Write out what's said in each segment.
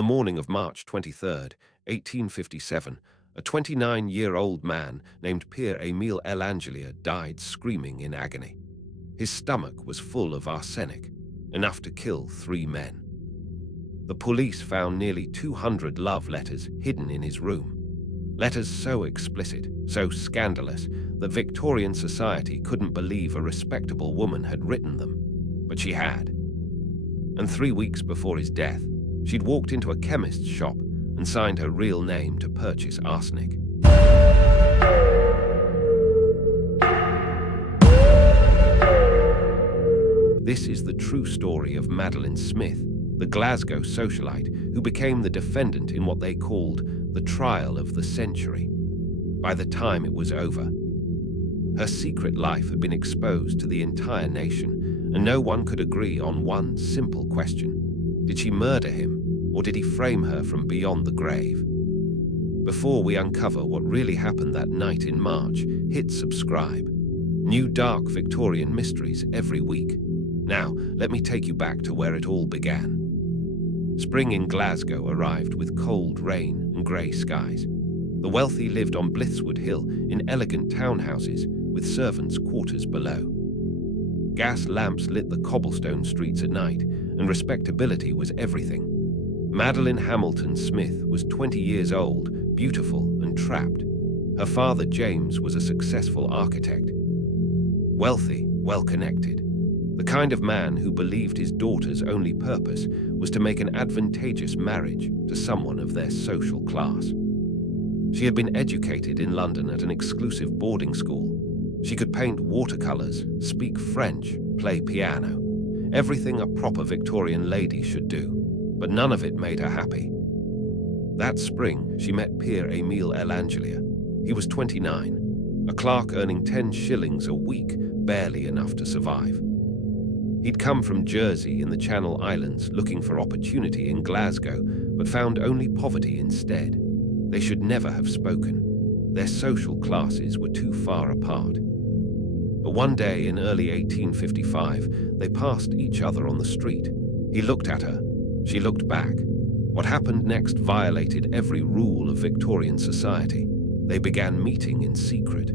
the morning of March 23rd, 1857, a 29-year-old man named Pierre Emile L'Angelier died screaming in agony. His stomach was full of arsenic, enough to kill 3 men. The police found nearly 200 love letters hidden in his room. Letters so explicit, so scandalous, that Victorian society couldn't believe a respectable woman had written them. But she had. And 3 weeks before his death, she'd walked into a chemist's shop and signed her real name to purchase arsenic. This is the true story of Madeleine Smith, the Glasgow socialite who became the defendant in what they called the trial of the century. By the time it was over, her secret life had been exposed to the entire nation, and no one could agree on one simple question. Did she murder him, or did he frame her from beyond the grave? Before we uncover what really happened that night in March, hit subscribe. New dark Victorian mysteries every week. Now, let me take you back to where it all began. Spring in Glasgow arrived with cold rain and grey skies. The wealthy lived on Blitheswood Hill in elegant townhouses with servants' quarters below. Gas lamps lit the cobblestone streets at night, and respectability was everything. Madeleine Hamilton Smith was 20 years old, beautiful and trapped. Her father, James, was a successful architect. Wealthy, well-connected. The kind of man who believed his daughter's only purpose was to make an advantageous marriage to someone of their social class. She had been educated in London at an exclusive boarding school. She could paint watercolors, speak French, play piano. Everything a proper Victorian lady should do, but none of it made her happy. That spring, she met Pierre Emile L'Angelier. He was 29, a clerk earning 10 shillings a week, barely enough to survive. He'd come from Jersey in the Channel Islands looking for opportunity in Glasgow, but found only poverty instead. They should never have spoken. Their social classes were too far apart. But one day in early 1855, they passed each other on the street. He looked at her. She looked back. What happened next violated every rule of Victorian society. They began meeting in secret.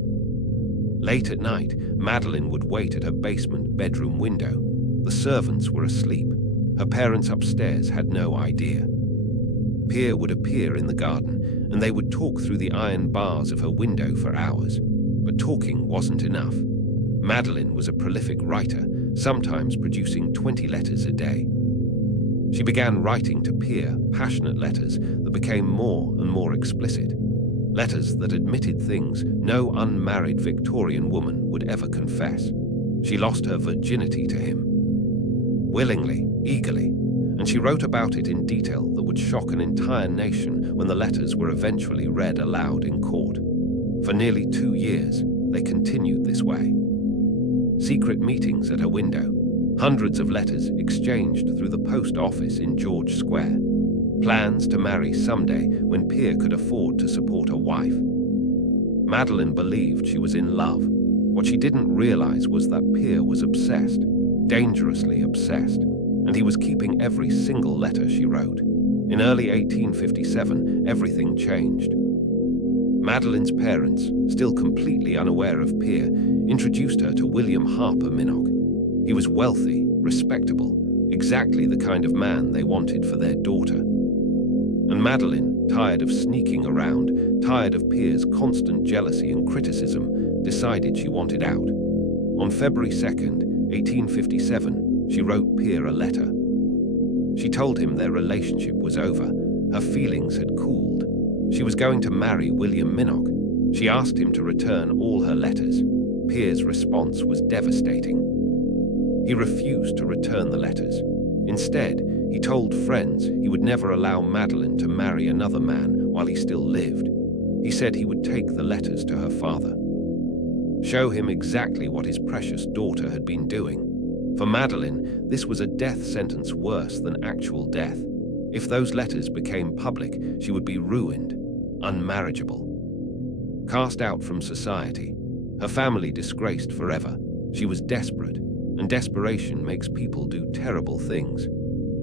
Late at night, Madeleine would wait at her basement bedroom window. The servants were asleep. Her parents upstairs had no idea. Pierre would appear in the garden, and they would talk through the iron bars of her window for hours. But talking wasn't enough. Madeleine was a prolific writer, sometimes producing 20 letters a day. She began writing to Pierre passionate letters that became more and more explicit. Letters that admitted things no unmarried Victorian woman would ever confess. She lost her virginity to him. Willingly, eagerly, and she wrote about it in detail that would shock an entire nation when the letters were eventually read aloud in court. For nearly 2 years, they continued this way. Secret meetings at her window, hundreds of letters exchanged through the post office in George Square, plans to marry someday when Pierre could afford to support a wife. Madeleine believed she was in love. What she didn't realize was that Pierre was obsessed, dangerously obsessed, and he was keeping every single letter she wrote. In early 1857, everything changed. Madeleine's parents, still completely unaware of Pierre, introduced her to William Harper Minnock. He was wealthy, respectable, exactly the kind of man they wanted for their daughter. And Madeleine, tired of sneaking around, tired of Pierre's constant jealousy and criticism, decided she wanted out. On February 2nd, 1857, she wrote Pierre a letter. She told him their relationship was over. Her feelings had cooled. She was going to marry William Minnock. She asked him to return all her letters. Pierre's response was devastating. He refused to return the letters. Instead, he told friends he would never allow Madeleine to marry another man while he still lived. He said he would take the letters to her father. Show him exactly what his precious daughter had been doing. For Madeleine, this was a death sentence worse than actual death. If those letters became public, she would be ruined, unmarriageable. Cast out from society, her family disgraced forever. She was desperate, and desperation makes people do terrible things.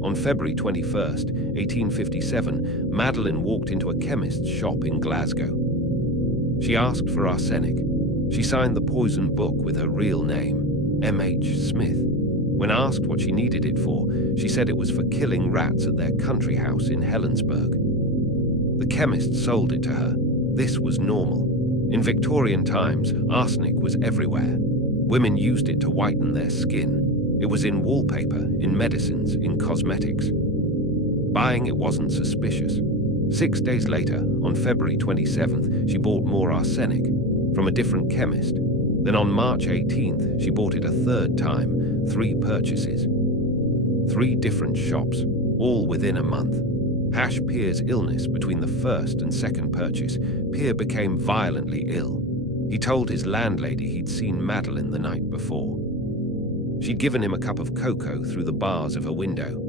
On February 21st, 1857, Madeleine walked into a chemist's shop in Glasgow. She asked for arsenic. She signed the poison book with her real name, M.H. Smith. When asked what she needed it for, she said it was for killing rats at their country house in Helensburgh. The chemist sold it to her. This was normal. In Victorian times, arsenic was everywhere. Women used it to whiten their skin. It was in wallpaper, in medicines, in cosmetics. Buying it wasn't suspicious. 6 days later, on February 27th, she bought more arsenic from a different chemist. Then on March 18th, she bought it a third time, 3 purchases. 3 different shops, all within a month. Pierre's illness between the first and second purchase, Pierre became violently ill. He told his landlady he'd seen Madeleine the night before. She'd given him a cup of cocoa through the bars of her window.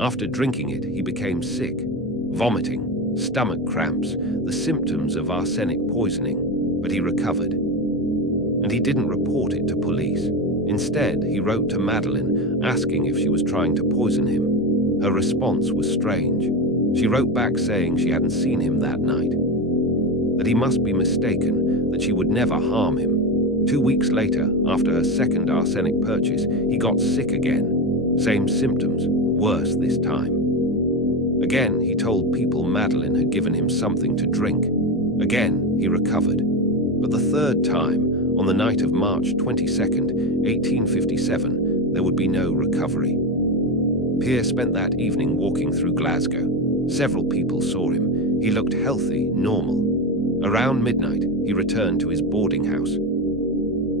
After drinking it, he became sick, vomiting, stomach cramps, the symptoms of arsenic poisoning, but he recovered. And he didn't report it to police. Instead, he wrote to Madeleine asking if she was trying to poison him. Her response was strange. She wrote back saying she hadn't seen him that night, that he must be mistaken, that she would never harm him. 2 weeks later, after her second arsenic purchase, he got sick again. Same symptoms, worse this time. Again, he told people Madeleine had given him something to drink. Again, he recovered. But the third time, on the night of March 22nd, 1857, there would be no recovery. Pierre spent that evening walking through Glasgow. Several people saw him. He looked healthy, normal. Around midnight, he returned to his boarding house.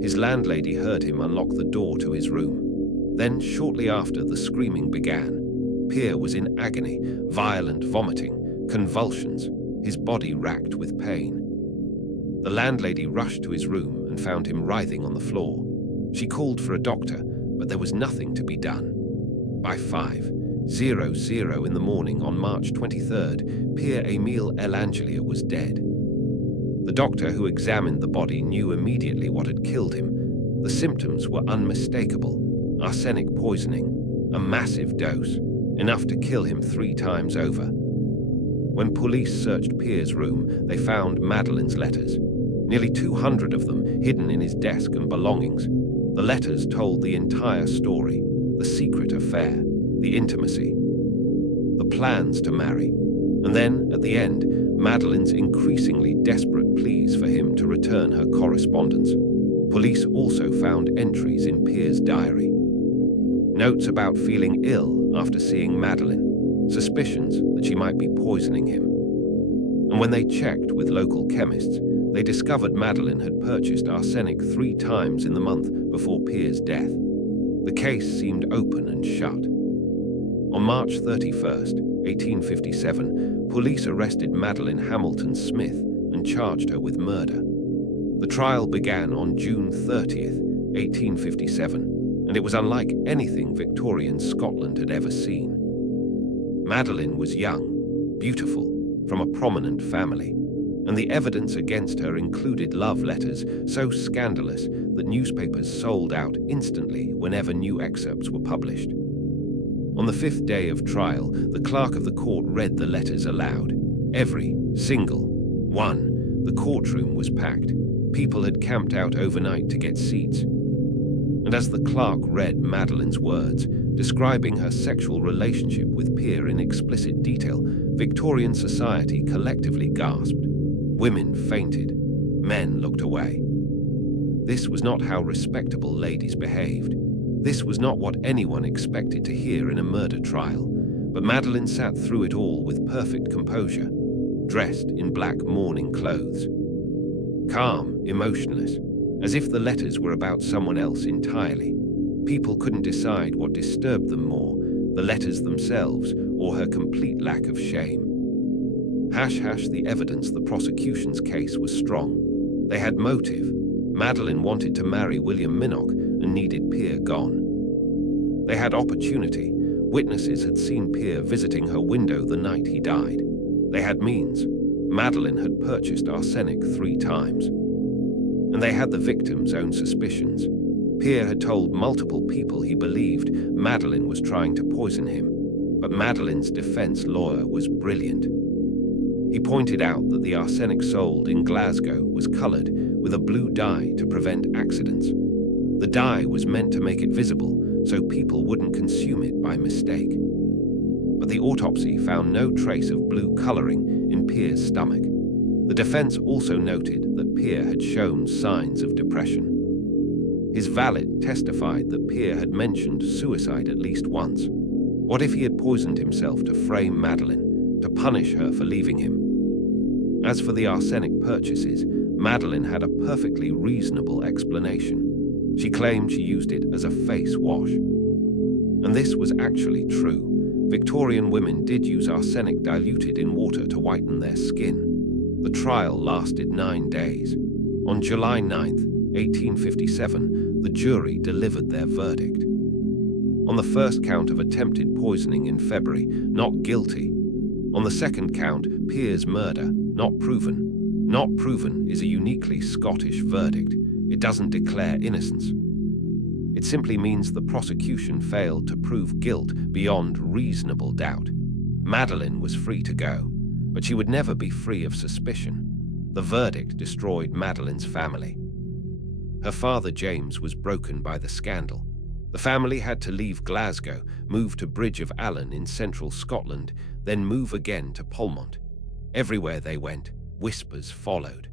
His landlady heard him unlock the door to his room. Then, shortly after, the screaming began. Pierre was in agony, violent vomiting, convulsions, his body racked with pain. The landlady rushed to his room and found him writhing on the floor. She called for a doctor, but there was nothing to be done. By 5:00 in the morning on March 23rd, Pierre Emile L'Angelier was dead. The doctor who examined the body knew immediately what had killed him. The symptoms were unmistakable. Arsenic poisoning, a massive dose, enough to kill him 3 times over. When police searched Pierre's room, they found Madeleine's letters, nearly 200 of them hidden in his desk and belongings. The letters told the entire story, the secret affair, the intimacy, the plans to marry, and then, at the end, Madeleine's increasingly desperate pleas for him to return her correspondence. Police also found entries in Pierre's diary. Notes about feeling ill after seeing Madeleine, suspicions that she might be poisoning him. And when they checked with local chemists, they discovered Madeleine had purchased arsenic 3 times in the month before Pierre's death. The case seemed open and shut. On March 31st, 1857, police arrested Madeleine Hamilton Smith and charged her with murder. The trial began on June 30th, 1857, and it was unlike anything Victorian Scotland had ever seen. Madeleine was young, beautiful, from a prominent family, and the evidence against her included love letters so scandalous that newspapers sold out instantly whenever new excerpts were published. On the 5th day of trial, the clerk of the court read the letters aloud. Every single one. The courtroom was packed. People had camped out overnight to get seats. And as the clerk read Madeleine's words, describing her sexual relationship with Pierre in explicit detail, Victorian society collectively gasped. Women fainted. Men looked away. This was not how respectable ladies behaved. This was not what anyone expected to hear in a murder trial, but Madeleine sat through it all with perfect composure, dressed in black mourning clothes. Calm, emotionless, as if the letters were about someone else entirely. People couldn't decide what disturbed them more, the letters themselves or her complete lack of shame. The evidence, the prosecution's case was strong. They had motive. Madeleine wanted to marry William Minnock and needed Pierre gone. They had opportunity. Witnesses had seen Pierre visiting her window the night he died. They had means. Madeleine had purchased arsenic 3 times. And they had the victim's own suspicions. Pierre had told multiple people he believed Madeleine was trying to poison him. But Madeleine's defense lawyer was brilliant. He pointed out that the arsenic sold in Glasgow was colored with a blue dye to prevent accidents. The dye was meant to make it visible so people wouldn't consume it by mistake. But the autopsy found no trace of blue coloring in Pierre's stomach. The defense also noted that Pierre had shown signs of depression. His valet testified that Pierre had mentioned suicide at least once. What if he had poisoned himself to frame Madeleine, to punish her for leaving him? As for the arsenic purchases, Madeleine had a perfectly reasonable explanation. She claimed she used it as a face wash. And this was actually true. Victorian women did use arsenic diluted in water to whiten their skin. The trial lasted 9 days. On July 9th, 1857, the jury delivered their verdict. On the first count of attempted poisoning in February, not guilty. On the second count, Pierre's murder, not proven. Not proven is a uniquely Scottish verdict. It doesn't declare innocence. It simply means the prosecution failed to prove guilt beyond reasonable doubt. Madeleine was free to go, but she would never be free of suspicion. The verdict destroyed Madeleine's family. Her father, James, was broken by the scandal. The family had to leave Glasgow, move to Bridge of Allan in central Scotland, then move again to Polmont. Everywhere they went, whispers followed.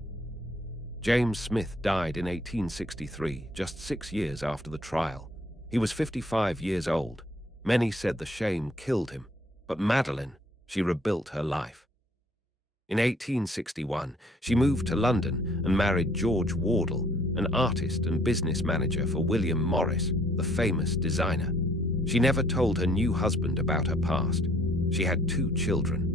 James Smith died in 1863, just 6 years after the trial. He was 55 years old. Many said the shame killed him, but Madeleine, she rebuilt her life. In 1861, she moved to London and married George Wardle, an artist and business manager for William Morris, the famous designer. She never told her new husband about her past. She had 2 children.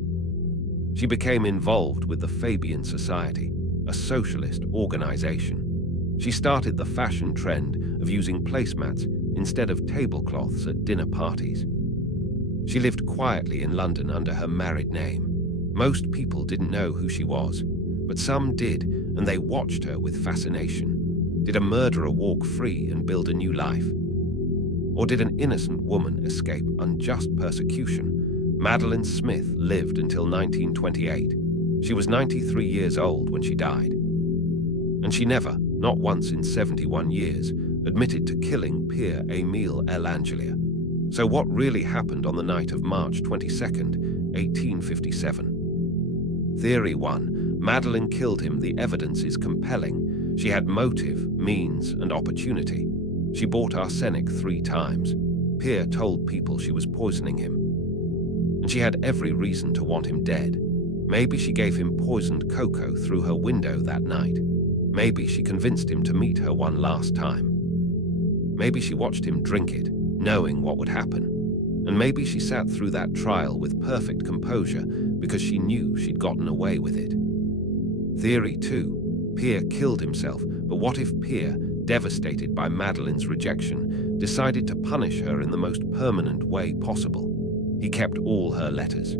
She became involved with the Fabian Society, a socialist organization. She started the fashion trend of using placemats instead of tablecloths at dinner parties. She lived quietly in London under her married name. Most people didn't know who she was, but some did, and they watched her with fascination. Did a murderer walk free and build a new life? Or did an innocent woman escape unjust persecution? Madeleine Smith lived until 1928. She was 93 years old when she died. And she never, not once in 71 years, admitted to killing Pierre Emile L'Angelier. So what really happened on the night of March 22nd, 1857? Theory 1. Madeleine killed him. The evidence is compelling. She had motive, means, and opportunity. She bought arsenic 3 times. Pierre told people she was poisoning him. And she had every reason to want him dead. Maybe she gave him poisoned cocoa through her window that night. Maybe she convinced him to meet her one last time. Maybe she watched him drink it, knowing what would happen. And maybe she sat through that trial with perfect composure because she knew she'd gotten away with it. Theory 2. Pierre killed himself, but what if Pierre, devastated by Madeleine's rejection, decided to punish her in the most permanent way possible? He kept all her letters.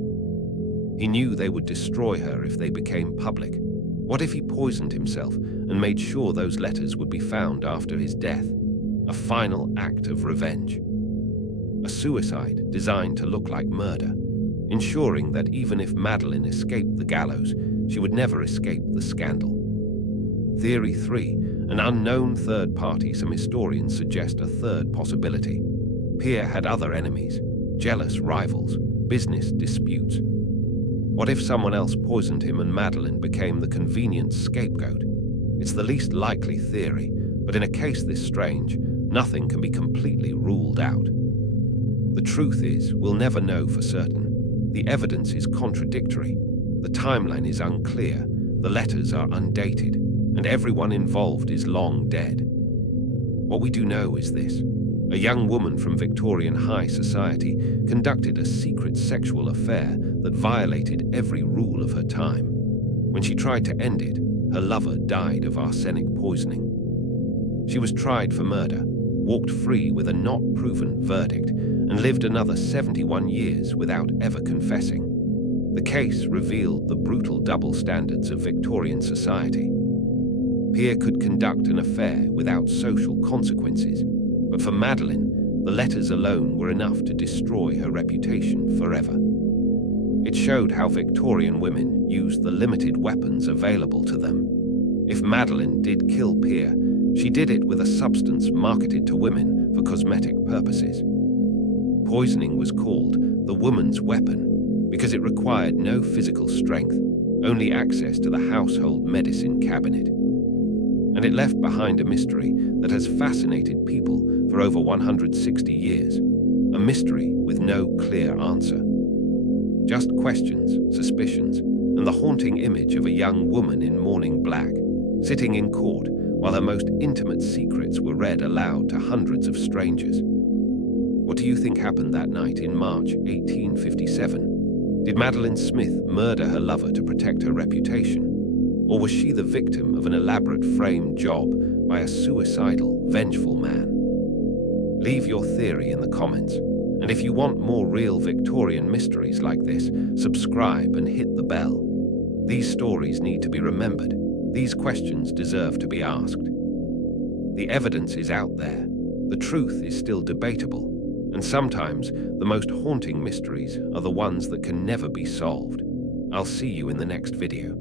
He knew they would destroy her if they became public. What if he poisoned himself and made sure those letters would be found after his death? A final act of revenge. A suicide designed to look like murder, ensuring that even if Madeleine escaped the gallows, she would never escape the scandal. Theory 3. An unknown third party. Some historians suggest a third possibility. Pierre had other enemies, jealous rivals, business disputes. What if someone else poisoned him and Madeleine became the convenient scapegoat? It's the least likely theory, but in a case this strange, nothing can be completely ruled out. The truth is, we'll never know for certain. The evidence is contradictory. The timeline is unclear. The letters are undated, and everyone involved is long dead. What we do know is this. A young woman from Victorian high society conducted a secret sexual affair that violated every rule of her time. When she tried to end it, her lover died of arsenic poisoning. She was tried for murder, walked free with a not proven verdict, and lived another 71 years without ever confessing. The case revealed the brutal double standards of Victorian society. Pierre could conduct an affair without social consequences, but for Madeleine, The letters alone were enough to destroy her reputation forever. It showed how Victorian women used the limited weapons available to them. If Madeleine did kill Pierre, she did it with a substance marketed to women for cosmetic purposes. Poisoning was called the woman's weapon because it required no physical strength, only access to the household medicine cabinet. And it left behind a mystery that has fascinated people for over 160 years, a mystery with no clear answer. Just questions, suspicions, and the haunting image of a young woman in mourning black, sitting in court while her most intimate secrets were read aloud to hundreds of strangers. What do you think happened that night in March 1857? Did Madeleine Smith murder her lover to protect her reputation? Or was she the victim of an elaborate framed job by a suicidal, vengeful man? Leave your theory in the comments. And if you want more real Victorian mysteries like this, subscribe and hit the bell. These stories need to be remembered. These questions deserve to be asked. The evidence is out there. The truth is still debatable. And sometimes the most haunting mysteries are the ones that can never be solved. I'll see you in the next video.